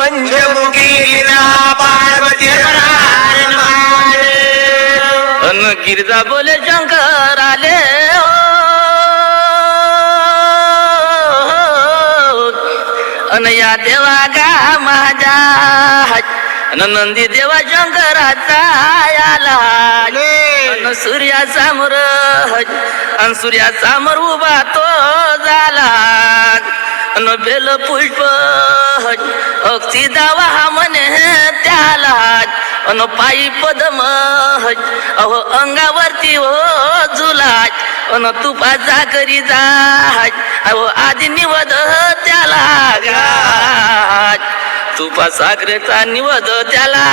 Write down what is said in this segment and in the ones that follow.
पंचमुखी गिरा पार्वती अन गिरजा बोले शंकर आले अन या देवा गा माझा नंदी देवा शंकराचा आला अन सूर्यासमोर अन सूर्यासमोर उभा तो झाला अन बेल पुष्प अक्षी दावा म्हणे त्याला अन पायी पदम अहो अंगावरती हो झुलाच अन तुपाचा करी जाच अहो आधी निवद त्याला गाच तुपा साखरेचा निवद त्याला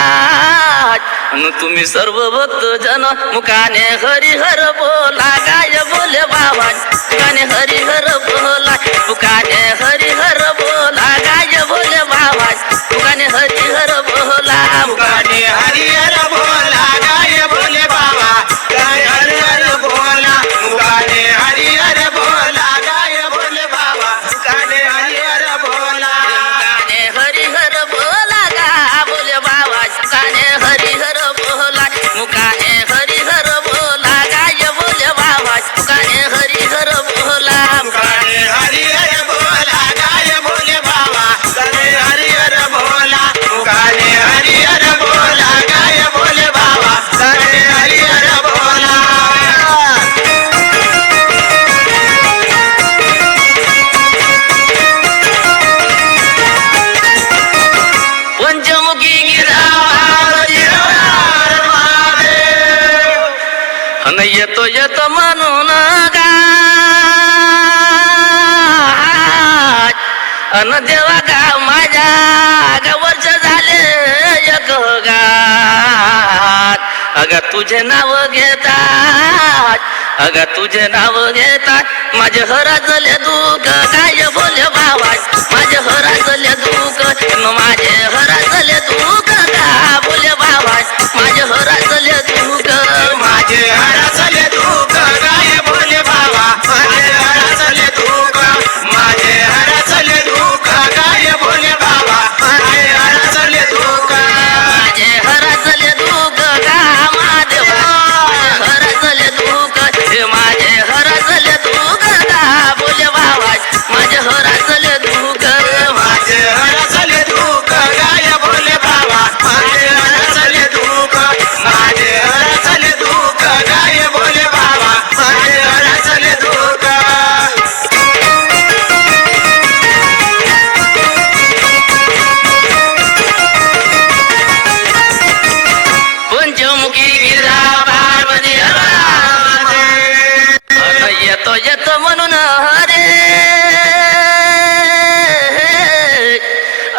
अन तुम्ही सर्व भक्त जन मुखाने हरिहर बोला गाय बोले बाबा मुखाने हरिहर बोला मुखाने हरिहर बोला गाय बोले बाबा मुखाने हरिहर बोला मुखाने हरिहर बोला गाय बोले बाबा गाय हरिहर बोला मुखाने हरिहर बोला गाय बोले बाबा मुखाने हरिहर बोला मुखाने हरिहर बोला गा बोले बाबा मुखाने हरिहर बोला मुखाने हरिहर बोला गाय बोले बाबा मुखाने हरिहर बोला मुखाने हरिहर बोला गाय बोले बाबा मुखाने हरिहर बोला मुखाने हरिहर बोला गाय बोले बाबा मुखाने हरिहर बोला पंचमुखी गिरा अन येतो येतो म्हणून गा अन देवा गा माझ्या गा वर्ष झाले एक गात अगा तुझे नाव घेतात अगा तुझे नाव घेतात माझे हराजले दुःख काय बोले बाबा माझे हराजले दुःख माझे हराजले दुःख का बोले बाबा माझे हराजले दुःख माझे हरसले दुःख गाय बोले बाबा माझे हरसले दुःख माझे हरसले दुःख गाय बोले बाबा माझे हरसले दुःख माझे हराजले दुःख का महादेवा हराजले दुःख हे माझे हराजले दुःख का बोले बाबा माझे हराजले दुःख माझे हरसले दुःख गाय बोले बाबा माझे हरसले दुःख माझे हरसले दुःख गाय बोले बाबा माझे हरसले दुःख पंचमुखी गिरा पार्वती येतो येतो म्हणून हरे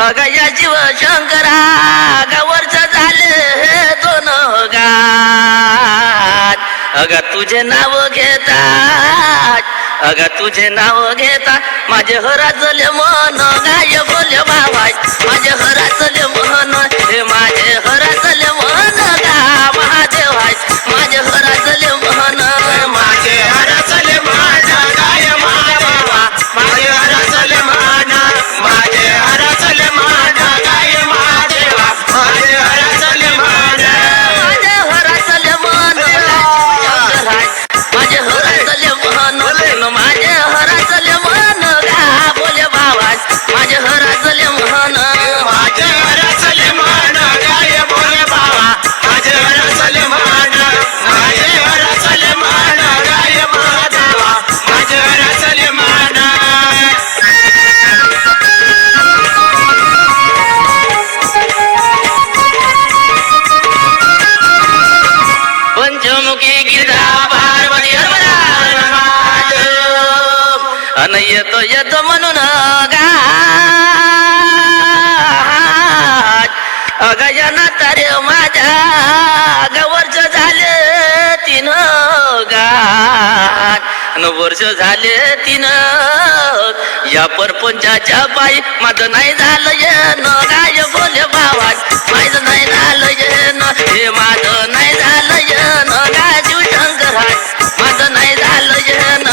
अगा या जीव शंकरा गावरच झाले दोन गात अगा तुझे नाव घेतात अगा तुझे नाव घेतात माझे हराजले मन गाय बोले बाबा माझे हराजले मन हे माझे हराजले मन गा महादेव माझे हराजले मन माझे हरसले मान गाय महादेवा माझे हरसले मान माझे हरसले मान गाय महादेवा माझे हरसले मान माझे हराजले मन माझे हराजले मन माझे हराजले मन गा बोले बाबा माझे हराजले मन माझे हरसले मान गाय बोले बाबा माझे हरसले मान माझे हरसले मान गाय महादेवा माझे हरसले मान पंचमुखी गिरा पार्वती अन येतो येतो म्हणून गा अगजना तारे माझ्या वर्ष झाले तीन गात वर्ष झाले तीन या परपंचाच्या पायी माझं नाही झालं येन गाय बोले बाबा माझं नाही झालं येन हे माझं नाही झालं येन गाय शिवशंकर माझं नाही झालं येन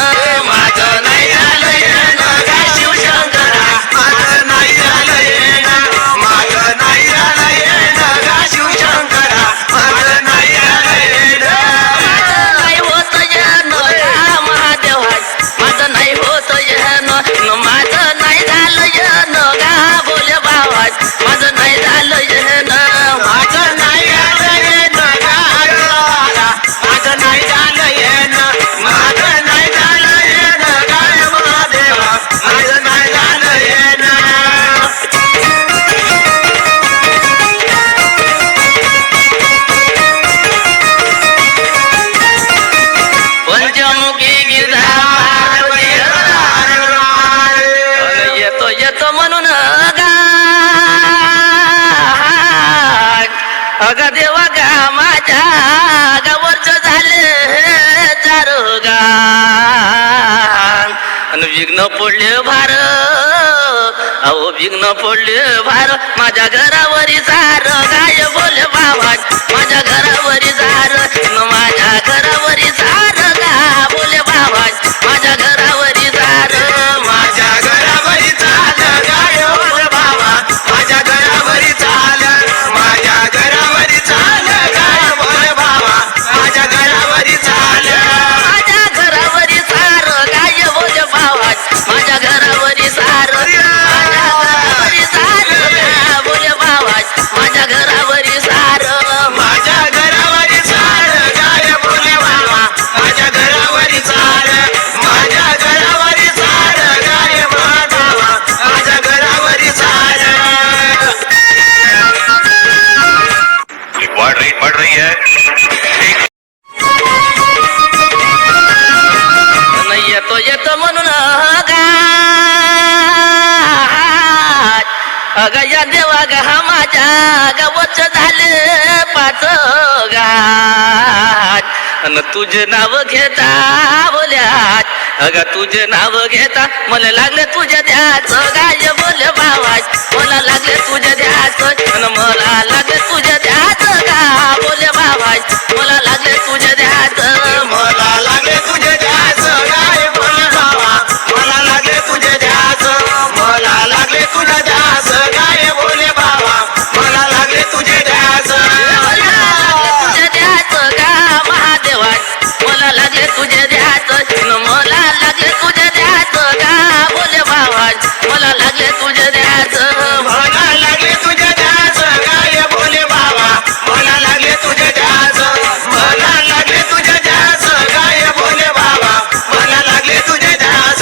माझं नाही झालं येणं गाय शिवशंकरा माझं नाही झालं येणं माझं अगा देवा गा माझ्या गावरच झाले चारोगा आणि विघ्न पडले भार अहो विघ्न पडले भार माझ्या घरावरी सार गाय बोले बाबा माझ्या घरावरी सार माझ्या घरावरी सार गा बोले बाबा माझ्या घरावरी सार माझ्या घरावरी चाल गाय बोल बाबा माझ्या घरावरी चाल माझ्या घरावरी चाल गाय बोल बाबा माझ्या घरावरी चाल माझ्या घरावरी सार गाय बोले बाबा माझ्या घरावरी सार माझ्या घरावरी सार गा बोले बाबा माझ्या घरावरी सार माझ्या घरावरी चाल गाय बोल बाबा माझ्या घरावरी चाल माझ्या घरावरी चाल गाय बोल बाबा माझ्या घरावरी चाल रेट बढ़ रही है नाही येतो म्हणून अग या देवा ग हा माझ्या गावच झाले पाच गात अन तुझे नाव घेता बोल्यात अग तुझे नाव घेता मला लागले तुझ्या द्याच गाय बोले बाबा मला लागले तुझ्या द्याच अन मला लागले तुझ्या द्याच गा बोले बाबा मला लागले तुझ्या द्याच मला लागले तुझे ध्यास गाय बोल बाबा मला लागले तुझे ध्यास मला लागले तुझे ध्यास गाय बोले बाबा मला लागले तुझे ध्यास तुझे द्याच गा महादेवा मला लागले तुझे द्याच मला लागले तुझे द्याच गा बोले बाबा मला लागले तुझे द्याच मला लागले तुझे ध्यास गाय बोले बाबा मला लागले तुझे ध्यास मला लागले तुझे ध्यास गाय बोले बाबा मला लागले तुझे ध्यास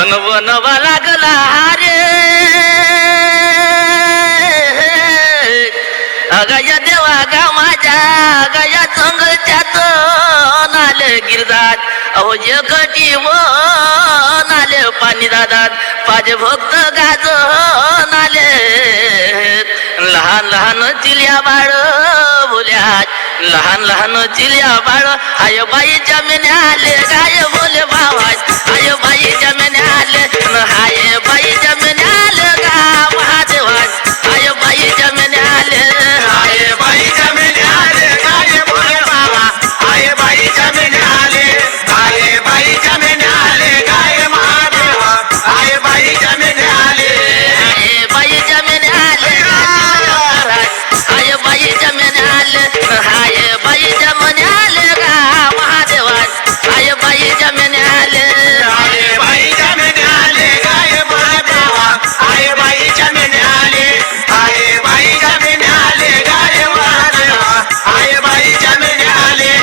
अनवनवा लागला रे अगया देवा गा माझ्या गया चंगच्यात नाले गिरदात अहो एकटी व नाले पाणी दादात पाजे भक्त गाज नाले लहान लहान चिल्या बाळ बोल्यात लहान लहान चिल्या बाळ आय बाईच्या मेन्याले गाय बोले बाबा आय बाईच्या मेन्याले हाय बाईच्या मेन्याले गा महादेवा आय बाईच्या मेन्याले आये बाई जमीन आले गाय बोले बाबा आये बाई जमीन आले आये बाई जमीन आले गाय महादेवा आये बाई जमीन आले हाय बाईच्या मेन्याले हाय बाईच्या मेन्याले हाय बाईच्या मेन्याले गा महादेवा हाय बाईच्या मेन्याले आये बाई जमीन आले गाय महादेवा आये बाई जमीन आले आये बाई जमीन आले गाय महादेवा आये बाई जमीन आले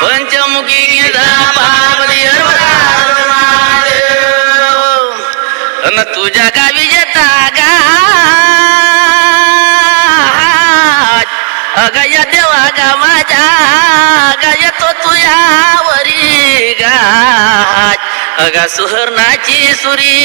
पंचमुखी गिरधा बाबरी अन तुझ्या गावी येता गा अगया देवा गा माझ्या गा येतो तुझ्यावरी गात अगा सुहरणाची सुरी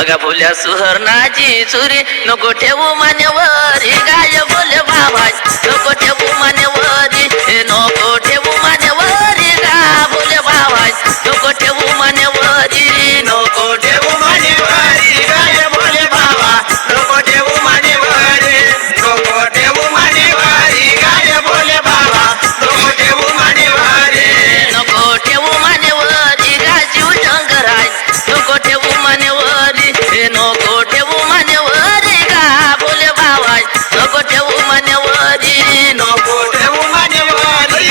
अगा बोल्या सुहरणाची सुरी नको ठेवू मान्यवरी गाय बोले बाबा नको ठेवू मान्यवरी नको ठेवू मान्यवरी गा बोले बाबा नको ठेवू मान्यवरी नको ठेवू मानेवारी गाय बोले बाबा नको ठेवू मानेवारी नको ठेवू मानेवारी गाय बोले बाबा नको ठेवू मानेवारी नको ठेवू मान्यवरी गा शिवशंकराय नको ठेवू मान्यवरी नको ठेवू मान्यवरी गा बोले बाबा नको ठेवू मान्यवरी नको ठेवू मानेवारी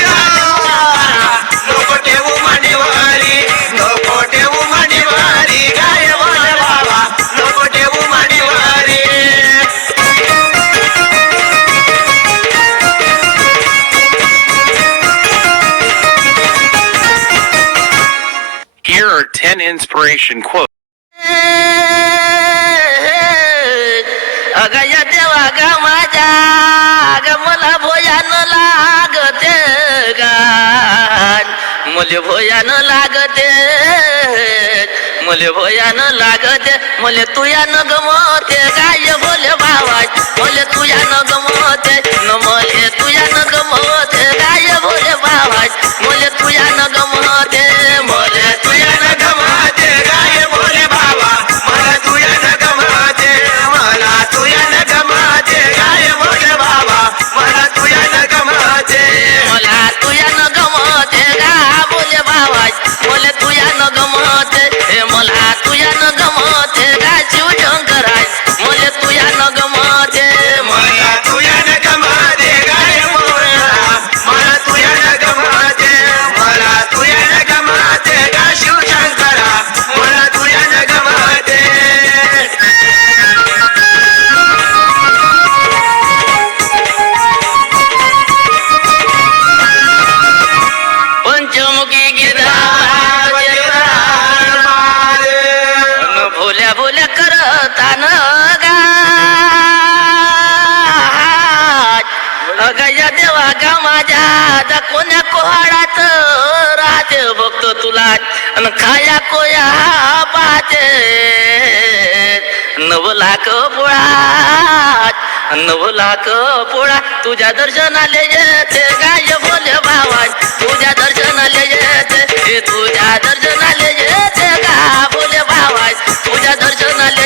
नको ठेवू मानेवारी नको ठेवू मानेवारी गाय बोले बाबा नको ठेवू मानेवारी Here are 10 inspiration quotes. अग या देवा गा माझ्या ग मला भोयान लागते गान मुले भोयान लागते मुले भोयान लागते मुले तुया न गमते गाय बोले बाबा मुले तुया न गमते न मले तुया न गमते गाय बोले बाबा मुले तुया न गमते मुले तुया न गमाते गाय बोले बाबा मला तुया न गमाते मला तुया न गमाते गाय बोले बाबा मला तुया न गमाते मला तुया न गमते गा बोले बाबा मुले तुया न गमते हे मला तुया न गमते गा शिवशंकराय मुले तुया न गमते मला तुया न गमाते गाय बोले मला तुया न गमाते मला तुया न गमाते गा शिवशंकरा मला तुया न गमाते पंचमुखी गिरा भोल्या भोल्या करतान गा अगया देवा गा माझ्या कोण्या कोहाडात राहते बघतो तुला अन खाया कोया पाहते 9 लाख पोळा 9 लाख पोळा तुझ्या दर्शनाले येते गाय बोले बाबा तुझ्या दर्शनाले येते हे तुझ्या दर्शनाले येते गा बोले बाबा तुझ्या दर्शनाले